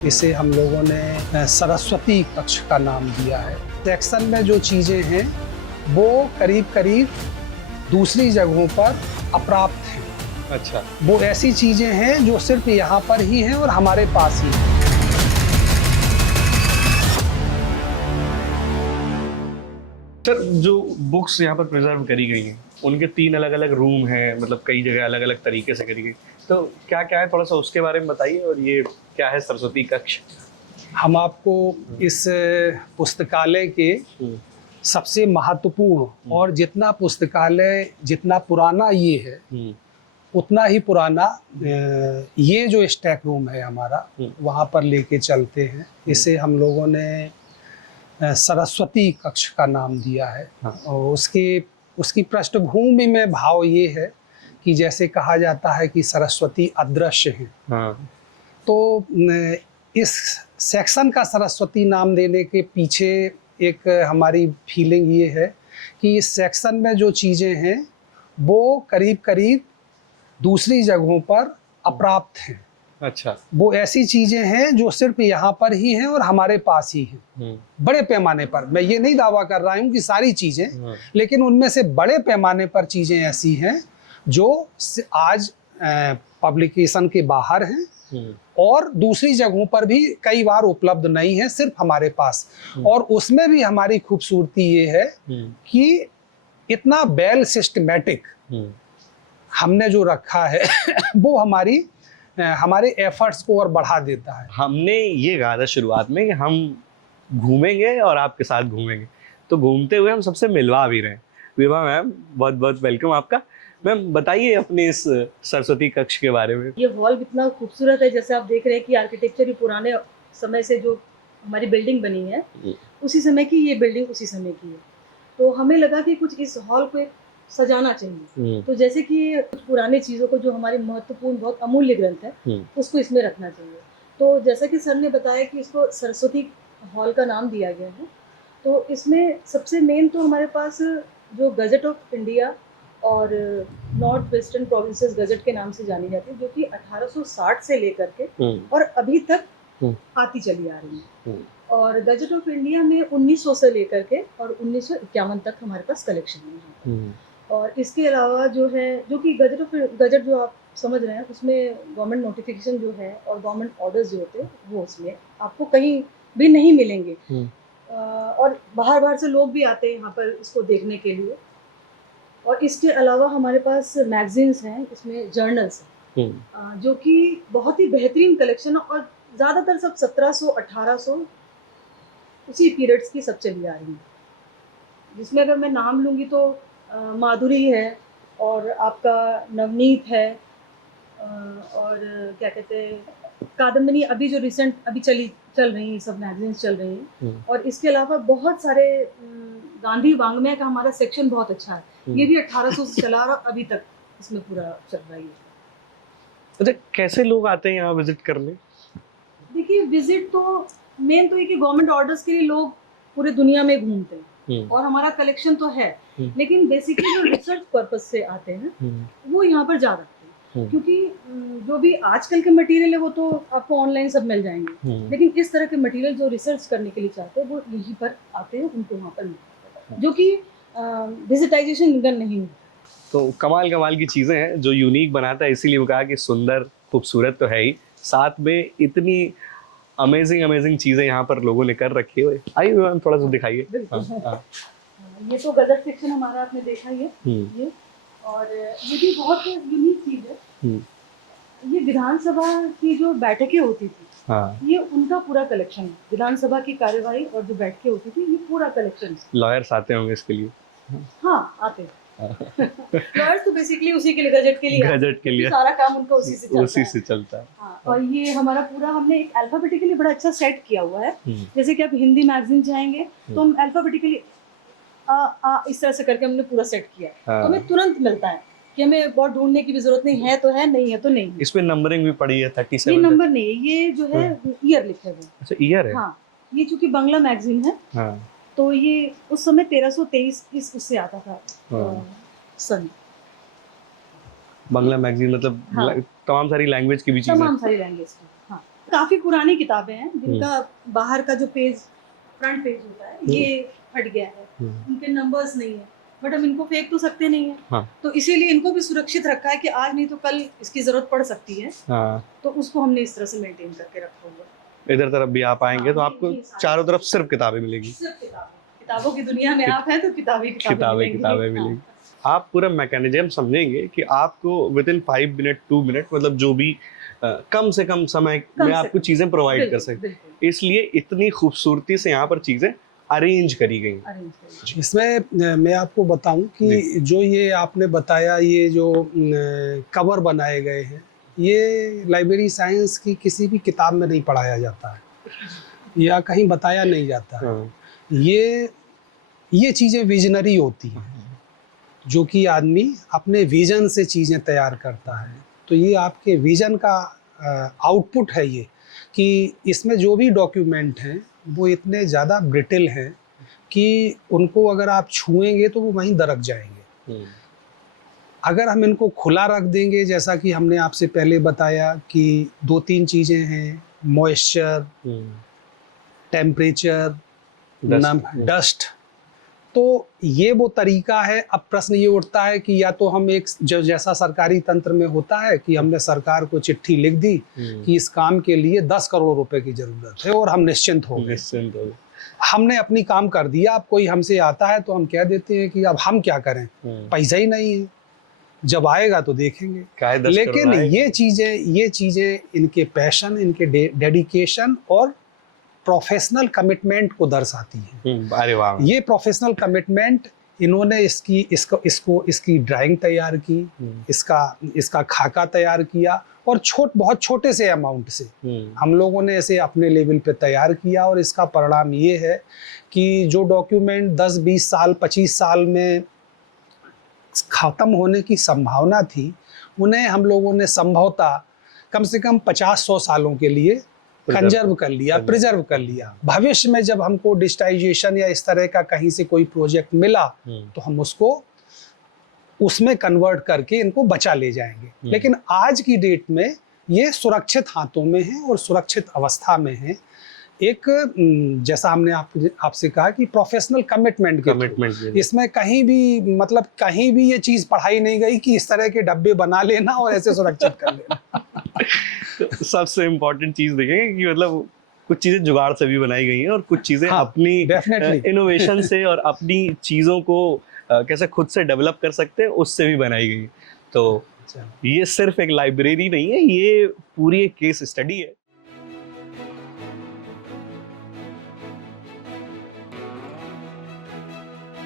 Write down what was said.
इसे हम लोगों ने सरस्वती कक्ष का नाम दिया है। सेक्शन में जो चीज़ें हैं वो करीब करीब दूसरी जगहों पर अप्राप्त हैं। अच्छा, वो ऐसी चीज़ें हैं जो सिर्फ यहाँ पर ही हैं और हमारे पास ही हैं। सर जो बुक्स यहाँ पर प्रिजर्व करी गई हैं उनके 3 अलग अलग रूम हैं, मतलब कई जगह अलग अलग तरीके से करी गई, तो क्या क्या है थोड़ा सा उसके बारे में बताइए। और ये क्या है सरस्वती कक्ष? हम आपको इस पुस्तकालय के सबसे महत्वपूर्ण और जितना पुस्तकालय जितना पुराना ये है उतना ही पुराना ये जो स्टैक रूम है हमारा वहाँ पर लेके चलते हैं। इसे हम लोगों ने सरस्वती कक्ष का नाम दिया है। और उसकी पृष्ठभूमि में भाव ये है कि जैसे कहा जाता है कि सरस्वती अदृश्य हैं। तो इस सेक्शन का सरस्वती नाम देने के पीछे एक हमारी फीलिंग ये है कि इस सेक्शन में जो चीज़ें हैं वो करीब करीब दूसरी जगहों पर अप्राप्त हैं। अच्छा, वो ऐसी चीज़ें हैं जो सिर्फ यहाँ पर ही हैं और हमारे पास ही हैं। बड़े पैमाने पर मैं ये नहीं दावा कर रहा हूँ कि सारी चीज़ें, लेकिन उनमें से बड़े पैमाने पर चीज़ें ऐसी हैं जो आज पब्लिकेशन के बाहर हैं और दूसरी जगहों पर भी कई बार उपलब्ध नहीं है, सिर्फ हमारे पास। और उसमें भी हमारी खूबसूरती ये है कि इतना वेल सिस्टमैटिक हमने जो रखा है वो हमारे एफर्ट्स को और बढ़ा देता है। हमने ये कहा था शुरुआत में कि हम घूमेंगे और आपके साथ घूमेंगे, तो घूमते हुए हम सबसे मिलवा भी रहे हैं। विभा मैम, बहुत बहुत वेलकम आपका। मैम बताइए अपने इस सरस्वती कक्ष के बारे में। ये हॉल कितना खूबसूरत है, जैसे आप देख रहे हैं कि आर्किटेक्चर ही पुराने समय से जो हमारी बिल्डिंग बनी है उसी समय की ये बिल्डिंग उसी समय की है। तो हमें लगा कि कुछ इस हॉल को एक सजाना चाहिए। तो जैसे कि कुछ पुरानी चीज़ों को जो हमारी महत्वपूर्ण बहुत अमूल्य ग्रंथ है उसको इसमें रखना चाहिए। तो जैसा कि सर ने बताया कि इसको सरस्वती हॉल का नाम दिया गया है, तो इसमें सबसे मेन तो हमारे पास जो गजट ऑफ इंडिया और नॉर्थ वेस्टर्न प्रोविंसेस गजट के नाम से जानी जाती है, जो कि 1860 से लेकर के और अभी तक आती चली आ रही है। और गजट ऑफ इंडिया में 1900 से लेकर के और 1951 तक हमारे पास कलेक्शन है। और इसके अलावा जो है, जो कि गजट जो आप समझ रहे हैं उसमें गवर्नमेंट नोटिफिकेशन जो है और गवर्नमेंट ऑर्डर्स जो होते हैं वो उसमें आपको कहीं भी नहीं मिलेंगे। और बाहर से लोग भी आते हैं यहाँ पर इसको देखने के लिए। और इसके अलावा हमारे पास मैगजीन्स हैं, इसमें जर्नल्स हैं जो कि बहुत ही बेहतरीन कलेक्शन है और ज़्यादातर सब 1700-1800 उसी पीरियड्स की सब चली आ रही है। जिसमें अगर मैं नाम लूँगी तो माधुरी है और आपका नवनीत है और क्या कहते हैं कादम्बिनी, अभी जो रिसेंट अभी चल रही हैं, सब मैगजीन्स चल रही हैं। और इसके अलावा बहुत सारे गांधी वाङ्मय का हमारा सेक्शन बहुत अच्छा है, ये भी 1800 से चला और अभी तक इसमें पूरा चल रहा है। अच्छा, कैसे लोग आते हैं यहाँ विजिट करने? देखिए, विजिट तो मेन तो ये कि गवर्नमेंट ऑर्डर्स के लिए लोग पूरे दुनिया में घूमते हैं और हमारा कलेक्शन तो है, लेकिन बेसिकली जो रिसर्च पर्पस से आते हैं वो यहाँ पर ज्यादा आते हैं। क्योंकि जो भी आजकल के मटेरियल है वो तो आपको ऑनलाइन सब मिल जाएंगे, लेकिन इस तरह के मटेरियल जो रिसर्च करने के लिए चाहते हैं वो यहीं पर आते हैं, उनको वहाँ पर मिलता है, जो कि विजिटाइजेशन इनका नहीं है। तो कमाल की चीज़ें हैं जो यूनिक बनाता है, इसीलिए वो कहा कि सुंदर खूबसूरत तो है ही, साथ में इतनी अमेजिंग चीज़ें यहाँ पर लोगों ने कर रखी है। आइए मैम थोड़ा सा दिखाइए। ये तो गजट सेक्शन हमारा आपने देखा ही है ये, और ये भी बहुत यूनिक चीज़ है। ये विधानसभा की जो बैठकें होती थी ये उनका पूरा कलेक्शन है। विधानसभा की कार्यवाही और जो बैठकें होती थी ये पूरा कलेक्शन है। लॉयर्स आते होंगे इसके लिए? हाँ, आते हैं। लॉयर्स तो बेसिकली उसी के लिए, गजट के लिए सारा काम उनका उसी से चलता है। हाँ, और ये हमारा पूरा हमने एक अल्फाबेटिकली बड़ा अच्छा सेट किया हुआ है। जैसे कि आप हिंदी मैगजीन जाएंगे तो हम अल्फाबेटिकली इस तरह से करके हमने पूरा सेट किया, तो हमें तुरंत मिलता है कि हमें बहुत ढूंढने की भी जरूरत नहीं है, तो है, नहीं है तो नहीं। इसमें नंबरिंग भी पड़ी है 37? ये नंबर नहीं है, ये जो है ईयर लिखे हुए। अच्छा, ईयर है। हाँ, ये चूंकि बांग्ला मैगजीन है तो ये उस समय 1323 उससे आता था सन। बांग्ला मैगजीन मतलब तमाम सारी लैंग्वेज की भी चीजें, तमाम सारी लैंग्वेज की। हाँ, काफी पुरानी किताबें हैं जिनका बाहर का जो पेज, फ्रंट पेज होता है ये फट गया है, उनके नंबर्स नहीं है, बट हम इनको फेंक तो सकते नहीं है। हाँ। तो इसीलिए इनको भी सुरक्षित रखा है कि आज नहीं तो कल इसकी जरूरत पड़ सकती है। हाँ। तो उसको हमने इस तरह से मेंटेन करके रखा हुआ है। इधर तरफ भी आप आएंगे तो आपको चारों तरफ सिर्फ किताबें मिलेगी। सिर्फ किताबों की दुनिया में आप हैं तो किताबें मिलेंगी। आप पूरा मैकेनिज्म समझेंगे कि आपको विद इन 5 मिनट 2 मिनट मतलब जो भी कम से कम समय में आपको चीजें प्रोवाइड कर सकते, इसलिए इतनी खूबसूरती से यहाँ पर चीजें अरेंज करी गई। इसमें मैं आपको बताऊं कि जो ये आपने बताया, ये जो कवर बनाए गए हैं, ये लाइब्रेरी साइंस की किसी भी किताब में नहीं पढ़ाया जाता है या कहीं बताया नहीं जाता है। ये चीज़ें विजनरी होती हैं, जो कि आदमी अपने विजन से चीज़ें तैयार करता है। तो ये आपके विजन का आउटपुट है ये, कि इसमें जो भी डॉक्यूमेंट हैं वो इतने ज़्यादा ब्रिटिल हैं कि उनको अगर आप छुएंगे तो वो वहीं दरक जाएंगे। अगर हम इनको खुला रख देंगे, जैसा कि हमने आपसे पहले बताया कि 2-3 चीज़ें हैं, मॉइस्चर, टेम्परेचर, डस्ट, तो ये वो तरीका है। अब प्रश्न ये उठता है कि या तो हम एक जो जैसा सरकारी तंत्र में होता है कि हमने सरकार को चिट्ठी लिख दी कि इस काम के लिए 10 करोड़ रुपए की जरूरत है और हम निश्चिंत हो गए, हमने अपनी काम कर दिया। अब कोई हमसे आता है तो हम कह देते हैं कि अब हम क्या करें, पैसा ही नहीं है, जब आएगा तो देखेंगे। लेकिन ये चीजें इनके पैशन, इनके डेडिकेशन और प्रोफेशनल कमिटमेंट को दर्शाती हैं। अरे वाह! ये प्रोफेशनल कमिटमेंट, इन्होंने इसकी ड्राइंग तैयार की, इसका खाका तैयार किया और बहुत छोटे से अमाउंट से हम लोगों ने इसे अपने लेवल पे तैयार किया। और इसका परिणाम ये है कि जो डॉक्यूमेंट 10-20 साल 25 साल में ख़त्म होने की संभावना थी, उन्हें हम लोगों ने संभवतः कम से कम 50-100 सालों के लिए कंजर्व कर लिया, प्रिजर्व कर लिया। भविष्य में जब हमको डिजिटाइजेशन या इस तरह का कहीं से कोई प्रोजेक्ट मिला तो हम उसको उसमें कन्वर्ट करके इनको बचा ले जाएंगे। लेकिन आज की डेट में ये सुरक्षित हाथों में है और सुरक्षित अवस्था में है। एक जैसा हमने आपसे कहा कि प्रोफेशनल कमिटमेंट इसमें कहीं भी ये चीज पढ़ाई नहीं गई कि इस तरह के डब्बे बना लेना और ऐसे सुरक्षित कर लेना। सबसे इम्पोर्टेंट चीज देखेंगे कि मतलब कुछ चीजें जुगाड़ से भी बनाई गई हैं और कुछ चीजें अपनी इनोवेशन से और अपनी चीजों को कैसे खुद से डेवलप कर सकते हैं उससे भी बनाई गई। तो ये सिर्फ एक लाइब्रेरी नहीं है, ये पूरी एक केस स्टडी है।